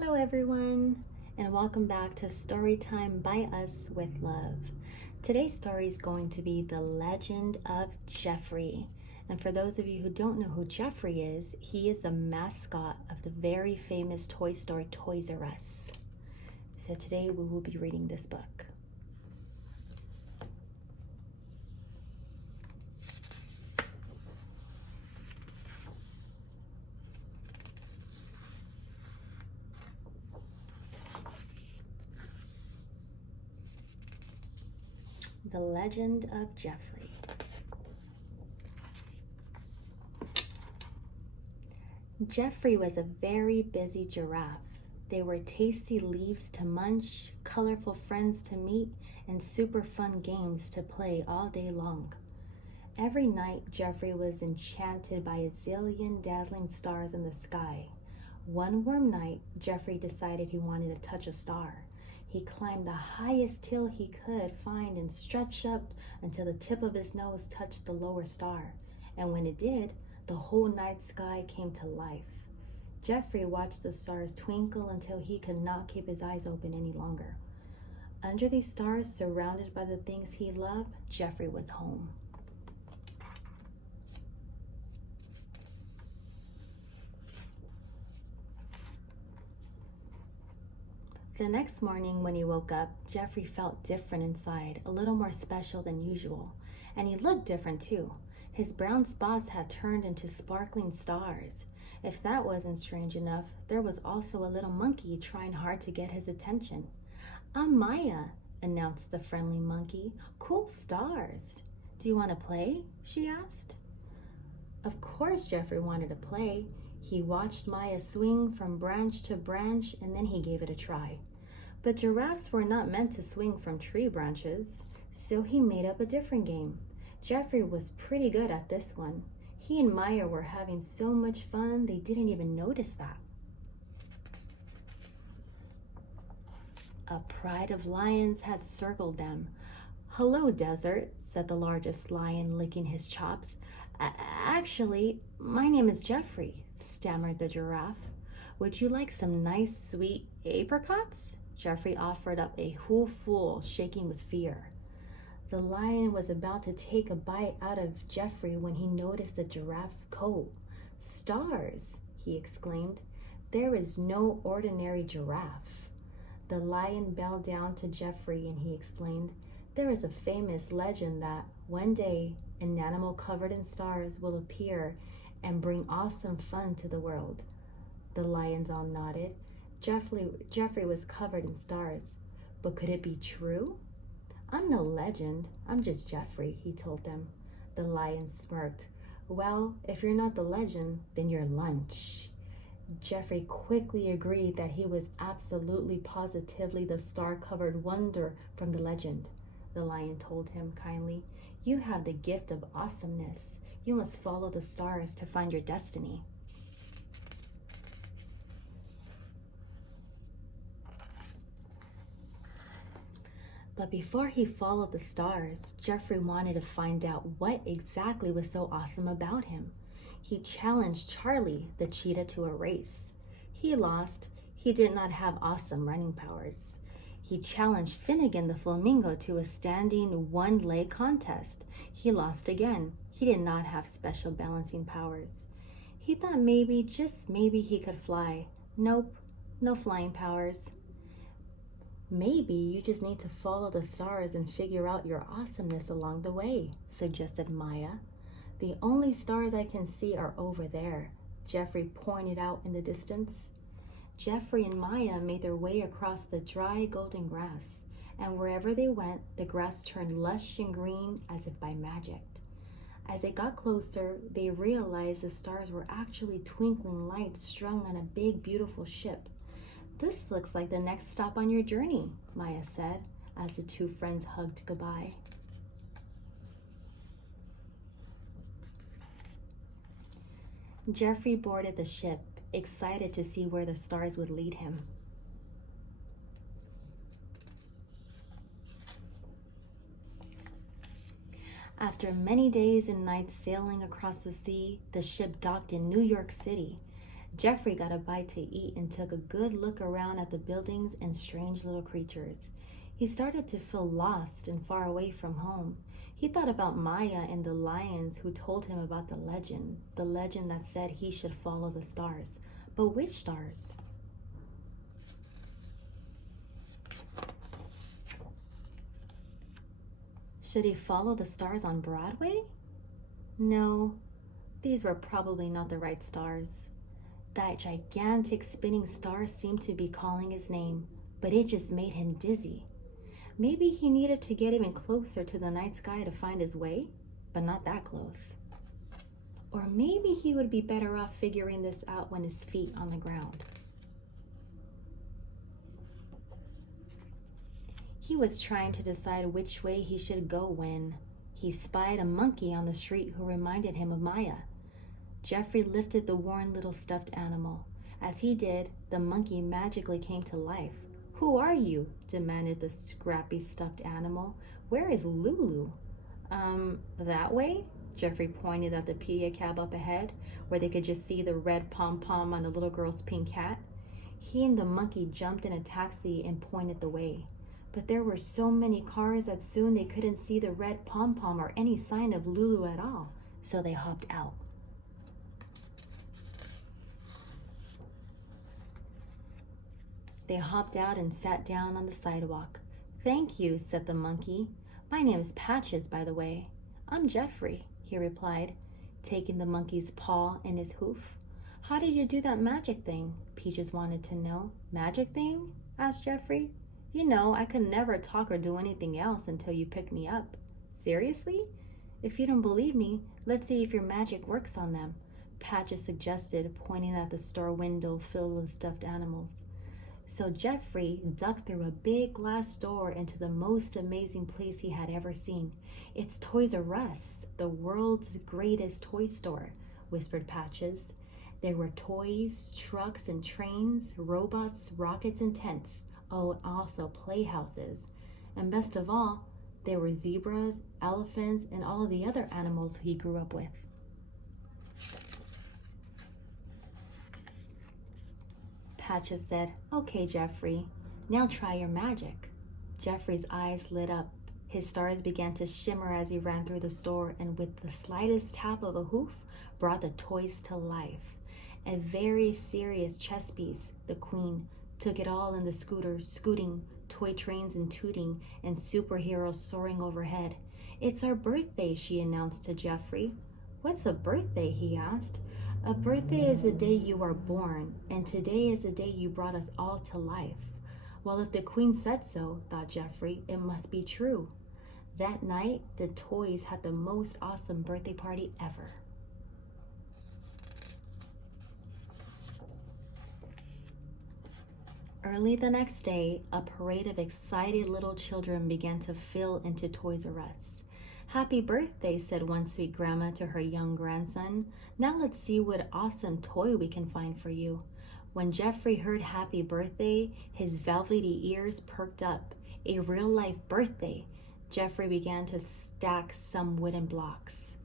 Hello everyone, and welcome back to Storytime by Us with Love. Today's story is going to be The Legend of Geoffrey. And for those of you who don't know who Geoffrey is, he is the mascot of the very famous toy store Toys R Us. So today we will be reading this book. The Legend of Geoffrey. Geoffrey was a very busy giraffe. They were tasty leaves to munch, colorful friends to meet, and super fun games to play all day long. Every night, Geoffrey was enchanted by a zillion dazzling stars in the sky. One warm night, Geoffrey decided he wanted to touch a star. He climbed the highest hill he could find and stretched up until the tip of his nose touched the lower star. And when it did, the whole night sky came to life. Geoffrey watched the stars twinkle until he could not keep his eyes open any longer. Under these stars, surrounded by the things he loved, Geoffrey was home. The next morning when he woke up, Geoffrey felt different inside, a little more special than usual. And he looked different too. His brown spots had turned into sparkling stars. If that wasn't strange enough, there was also a little monkey trying hard to get his attention. "I'm Maya," announced the friendly monkey. "Cool stars. Do you want to play?" she asked. Of course Geoffrey wanted to play. He watched Maya swing from branch to branch and then he gave it a try. But giraffes were not meant to swing from tree branches, so he made up a different game. Geoffrey was pretty good at this one. He and Maya were having so much fun they didn't even notice that. A pride of lions had circled them. "Hello, desert," said the largest lion, licking his chops. Actually, my name is Geoffrey," stammered the giraffe. "Would you like some nice, sweet apricots?" Geoffrey offered up a hooful, shaking with fear. The lion was about to take a bite out of Geoffrey when he noticed the giraffe's coat. "Stars!" he exclaimed. "There is no ordinary giraffe." The lion bowed down to Geoffrey and he explained, "There is a famous legend that one day an animal covered in stars will appear and bring awesome fun to the world." The lions all nodded. Geoffrey was covered in stars. But could it be true? "I'm no legend, I'm just Geoffrey," he told them. The lions smirked. "Well, if you're not the legend, then you're lunch." Geoffrey quickly agreed that he was absolutely positively the star-covered wonder from the legend. The lion told him kindly, "You have the gift of awesomeness. You must follow the stars to find your destiny." But before he followed the stars, Geoffrey wanted to find out what exactly was so awesome about him. He challenged Charlie, the cheetah, to a race. He lost. He did not have awesome running powers. He challenged Finnegan, the flamingo, to a standing one-leg contest. He lost again. He did not have special balancing powers. He thought maybe, just maybe, he could fly. Nope, no flying powers. "Maybe you just need to follow the stars and figure out your awesomeness along the way," suggested Maya. "The only stars I can see are over there," Geoffrey pointed out in the distance. Geoffrey and Maya made their way across the dry golden grass, and wherever they went, the grass turned lush and green as if by magic. As they got closer, they realized the stars were actually twinkling lights strung on a big, beautiful ship. "This looks like the next stop on your journey," Maya said, as the two friends hugged goodbye. Geoffrey boarded the ship, excited to see where the stars would lead him. After many days and nights sailing across the sea, the ship docked in New York City. Geoffrey got a bite to eat and took a good look around at the buildings and strange little creatures. He started to feel lost and far away from home. He thought about Maya and the lions who told him about the legend that said he should follow the stars. But which stars? Should he follow the stars on Broadway? No, these were probably not the right stars. That gigantic spinning star seemed to be calling his name, but it just made him dizzy. Maybe he needed to get even closer to the night sky to find his way, but not that close. Or maybe he would be better off figuring this out when his feet on the ground. He was trying to decide which way he should go when he spied a monkey on the street who reminded him of Maya. Geoffrey lifted the worn little stuffed animal. As he did, the monkey magically came to life. "Who are you?" demanded the scrappy stuffed animal. "Where is Lulu?" That way?" Geoffrey pointed at the pedicab up ahead, where they could just see the red pom-pom on the little girl's pink hat. He and the monkey jumped in a taxi and pointed the way. But there were so many cars that soon they couldn't see the red pom-pom or any sign of Lulu at all, so they hopped out. They hopped out and sat down on the sidewalk. "Thank you," said the monkey. "My name is Patches, by the way." "I'm Geoffrey," he replied, taking the monkey's paw and his hoof. "How did you do that magic thing?" Peaches wanted to know. "Magic thing?" asked Geoffrey. "You know, I could never talk or do anything else until you picked me up." "Seriously? If you don't believe me, let's see if your magic works on them," Patches suggested, pointing at the store window filled with stuffed animals. So Geoffrey ducked through a big glass door into the most amazing place he had ever seen. "It's Toys R Us, the world's greatest toy store," whispered Patches. There were toys, trucks and trains, robots, rockets and tents. Oh, also playhouses. And best of all, there were zebras, elephants, and all of the other animals he grew up with. Patches said, "Okay, Geoffrey, now try your magic." Geoffrey's eyes lit up. His stars began to shimmer as he ran through the store, and with the slightest tap of a hoof, brought the toys to life. A very serious chess piece, the queen, took it all in the scooters, scooting, toy trains and tooting, and superheroes soaring overhead. "It's our birthday," she announced to Geoffrey. "What's a birthday?" he asked. "A birthday is the day you are born, and today is the day you brought us all to life." Well, if the queen said so, thought Geoffrey, it must be true. That night, the toys had the most awesome birthday party ever. Early the next day, a parade of excited little children began to fill into Toys R Us. "Happy birthday," said one sweet grandma to her young grandson. "Now let's see what awesome toy we can find for you." When Geoffrey heard happy birthday, his velvety ears perked up. A real-life birthday. Geoffrey began to stack some wooden blocks.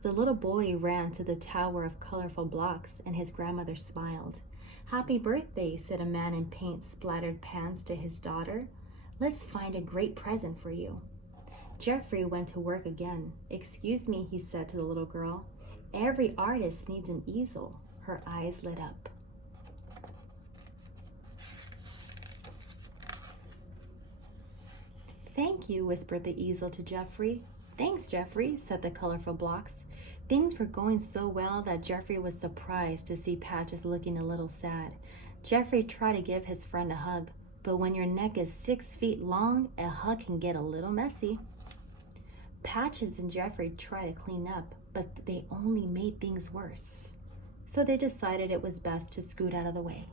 The little boy ran to the tower of colorful blocks, and his grandmother smiled. "Happy birthday," said a man in paint-splattered pants to his daughter. "Let's find a great present for you." Geoffrey went to work again. "Excuse me," he said to the little girl. "Every artist needs an easel." Her eyes lit up. "Thank you," whispered the easel to Geoffrey. "Thanks, Geoffrey," said the colorful blocks. Things were going so well that Geoffrey was surprised to see Patches looking a little sad. Geoffrey tried to give his friend a hug, but when your neck is 6 feet long, a hug can get a little messy. Patches and Geoffrey tried to clean up, but they only made things worse. So they decided it was best to scoot out of the way.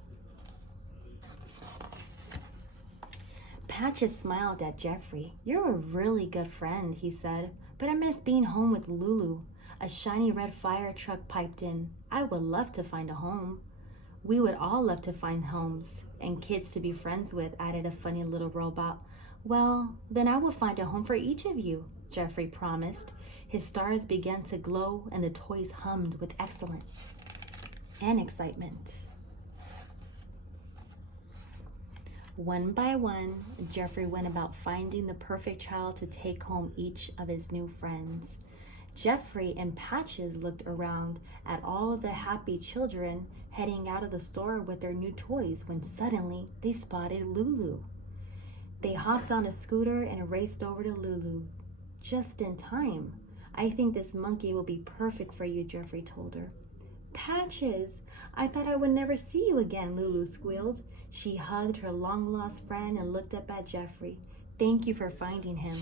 Patches smiled at Geoffrey. "You're a really good friend," he said, "but I miss being home with Lulu." A shiny red fire truck piped in. "I would love to find a home." "We would all love to find homes and kids to be friends with," added a funny little robot. "Well, then I will find a home for each of you," Geoffrey promised. His stars began to glow and the toys hummed with excellence. and excitement. One by one, Geoffrey went about finding the perfect child to take home each of his new friends. Geoffrey and Patches looked around at all of the happy children heading out of the store with their new toys when suddenly they spotted Lulu. They hopped on a scooter and raced over to Lulu. Just in time. I think this monkey will be perfect for you, Geoffrey told her. Patches, I thought I would never see you again, Lulu squealed. She hugged her long-lost friend and looked up at Geoffrey. Thank you for finding him.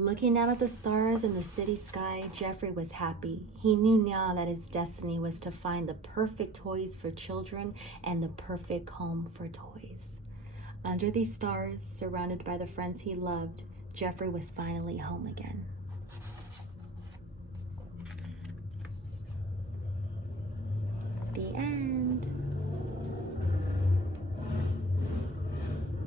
Looking out at the stars in the city sky, Geoffrey was happy. He knew now that his destiny was to find the perfect toys for children and the perfect home for toys. Under these stars, surrounded by the friends he loved, Geoffrey was finally home again. The end.